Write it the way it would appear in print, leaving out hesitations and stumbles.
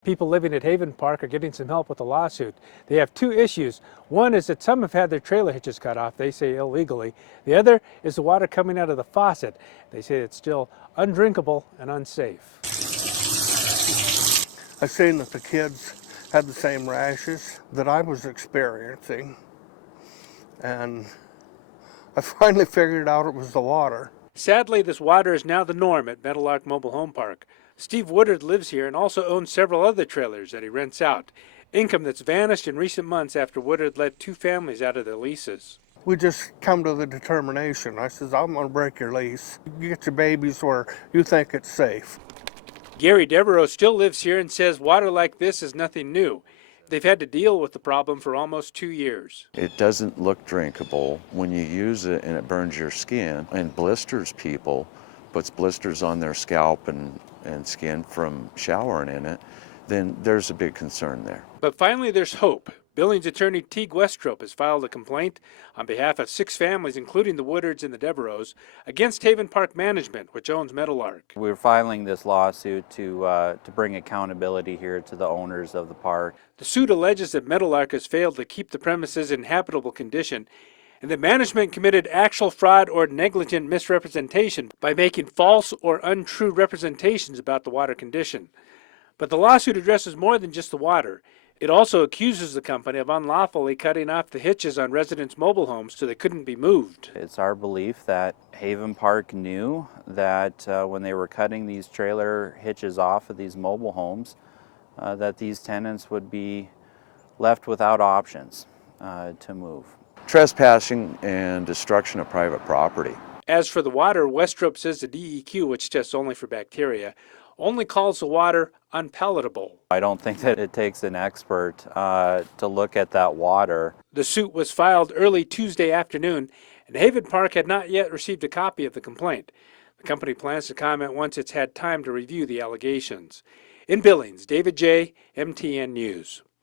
People living at Haven Park are getting some help with the lawsuit. They have two issues. One is that some have had their trailer hitches cut off, they say illegally. The other is the water coming out of the faucet. They say it's still undrinkable and unsafe. I seen that the kids had the same rashes that I was experiencing, and I finally figured out it was the water. Sadly, this water is now the norm at Meadowlark Mobile Home Park. Steve Woodard lives here and also owns several other trailers that he rents out. Income that's vanished in recent months after Woodard let two families out of their leases. We just come to the determination. I says, I'm going to break your lease. You get your babies where you think it's safe. Gary Devereaux still lives here and says water like this is nothing new. They've had to deal with the problem for almost 2 years. It doesn't look drinkable when you use it, and it burns your skin and blisters people, puts blisters on their scalp and skin from showering in it. Then there's a big concern there. But finally there's hope. Billings attorney Teague Westrop has filed a complaint on behalf of 6 families, including the Woodards and the Devereaux, against Haven Park Management, which owns Meadowlark. We're filing this lawsuit to bring accountability here to the owners of the park. The suit alleges that Meadowlark has failed to keep the premises in habitable condition, and that management committed actual fraud or negligent misrepresentation by making false or untrue representations about the water condition. But the lawsuit addresses more than just the water. It also accuses the company of unlawfully cutting off the hitches on residents' mobile homes so they couldn't be moved. It's our belief that Haven Park knew that when they were cutting these trailer hitches off of these mobile homes, that these tenants would be left without options to move. Trespassing and destruction of private property. As for the water, Westrop says the DEQ, which tests only for bacteria, only calls the water unpalatable. I don't think that it takes an expert to look at that water. The suit was filed early Tuesday afternoon, and Haven Park had not yet received a copy of the complaint. The company plans to comment once it's had time to review the allegations. In Billings, David J., MTN News.